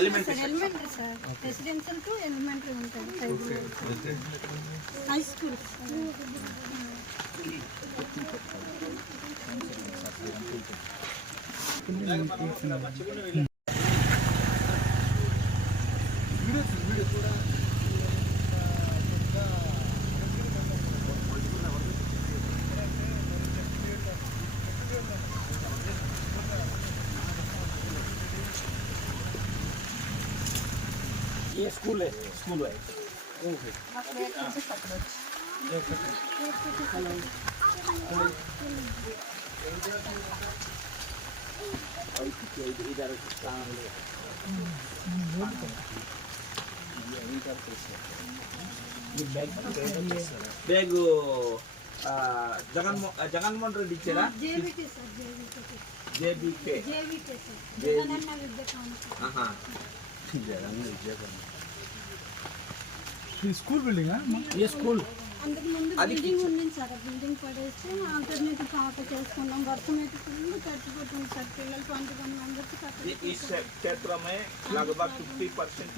Elementary sir, residential to elementary ఉంటుంది. High school ये school है, स्कूल है। बैग जगनमोहन रेड्डी इच्छारा जेबीके स्कूल बिल्डिंग ये स्कूल అందుకు ముందు బిల్డింగ్ ఉంది సార్. బిల్డింగ్ పడేస్తే ఆల్టర్నేటివ్ పాత చేసుకున్నాం. వర్షం అయితే ఫుల్ తట్టిపోతుంది సార్. పిల్లలు 21 మెంబర్స్ इस क्षेत्र में लगभग 50%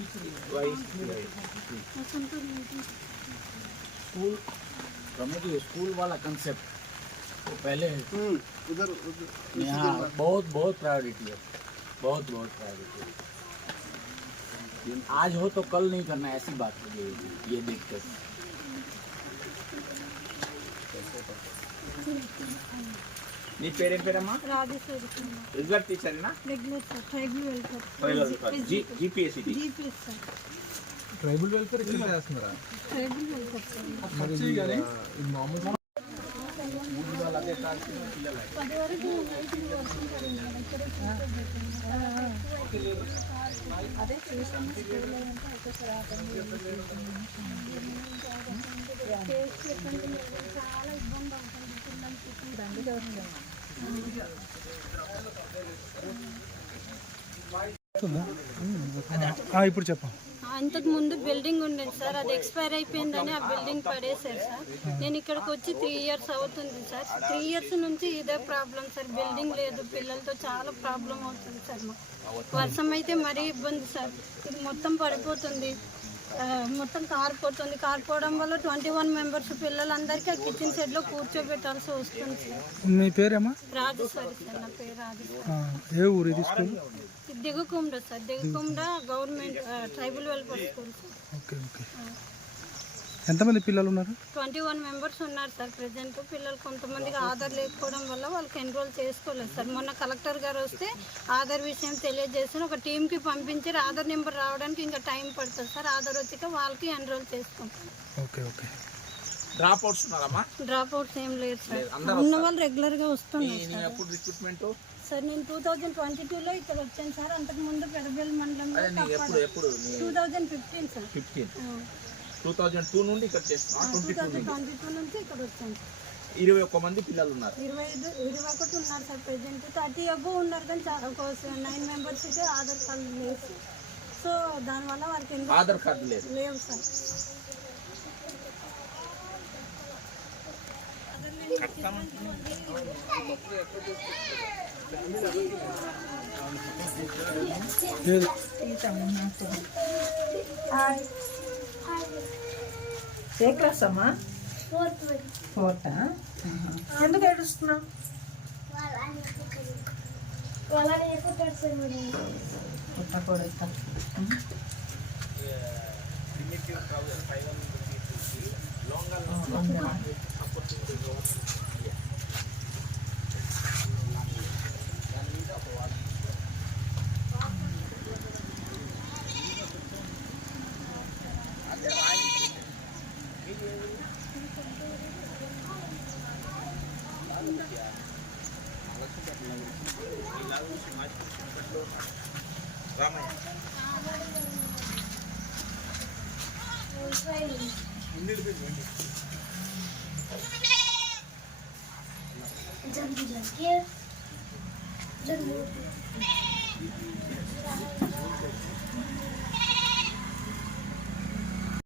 स्कूल प्रमुख स्कूल वाला कंसेप्ट तो पहले उधर यहाँ बहुत बहुत प्रायोरिटी है, बहुत बहुत प्रायोरिटी है। आज हो तो कल नहीं करना, ऐसी बात है ये देखकर। నీ పేరేం పేరమ్మా? రాజేశ్వరి. రెగ్యులర్ టీచరేనా? Regular sir. Tribal welfare GPS sir. Tribal welfare ఇక్కడ చేస్తున్నారా? Tribal welfare sir. మరి మామూలు 10 వరకు వర్షం పడింది. అదే చూసాము. చాలా ఇబ్బంది అవుతుంది ఇప్పుడు చెప్ప. అంతకు ముందు బిల్డింగ్ ఉండేది సార్, అది ఎక్స్పైర్ అయిపోయిందని ఆ బిల్డింగ్ పడేశారు సార్. నేను ఇక్కడికి వచ్చి 3 ఇయర్స్ అవుతుంది సార్. 3 ఇయర్స్ నుంచి ఇదే ప్రాబ్లం సార్. బిల్డింగ్ లేదు, పిల్లలతో చాలా ప్రాబ్లం అవుతుంది సార్. వర్షం అయితే మరీ ఇబ్బంది సార్. ఇది మొత్తం పడిపోతుంది, మొత్తం కారిపోతుంది. కారిపోవడం వల్ల 21 మెంబర్స్ పిల్లలందరికీ ఆ కిచెన్ షెడ్లో కూర్చోబెట్టాల్సి వస్తుంది సార్. మీ పేరేమా? రాజేశ్వరి సార్. నా పేరు రాజేశ్వరి. ఏ ఊరు ఇది? స్కూల్ దిగుకుండ సార్. దిగుకుండ government tribal welfare school sir. Okay okay. ఎంతమంది పిల్లలు ఉన్నారు? 21 మెంబర్స్ ఉన్నారు సార్ ప్రజెంట్. పిల్లలు కొంతమందికి ఆధార్ లేకపోవడం వల్ల వాళ్ళకి ఎన్రోల్ చేసుకోలేదు సార్. మొన్న కలెక్టర్ గారు వస్తే ఆధార్ విషయం తెలియజేసి ఒక టీంకి పంపించారు. ఆధార్ నెంబర్ రావడానికి ఇంకా టైం పడుతుంది సార్. ఆధార్ వచ్చాక వాళ్ళకి ఎన్రోల్ చేసుకుంటాం. Okay okay. డ్రాప్ అవుట్స్ ఉన్నారమ్మా? డ్రాప్ అవుట్స్ ఏం లేదు సార్. ఉన్న వాళ్ళు రెగ్యులర్గా వస్తున్నారు సార్. నేను 2022లో ఇక్కడ వచ్చాను సార్. అంతకు ముందు పెడబెల్ మండలంలో 2015 సార్. 2002 నుండి ఇక్కడ చేస్తున్నాం. 2022 నుంచి ఇక్కడ వచ్చాను. 21 మంది పిల్లలు ఉన్నారు. 21 ఉన్నారు సార్ ప్రెజెంట్. 30 అబోవ్ ఉన్నారు కానీ 9 మెంబర్స్కి ఆధార్ కార్డు లేదు. సో దానివల్ల వారికి ఆధార్ కార్డు లేవు సార్. ఏ క్లాస్ అమ్మా? 4th. ఎందుకు ఏడుస్తున్నావు? जल्दी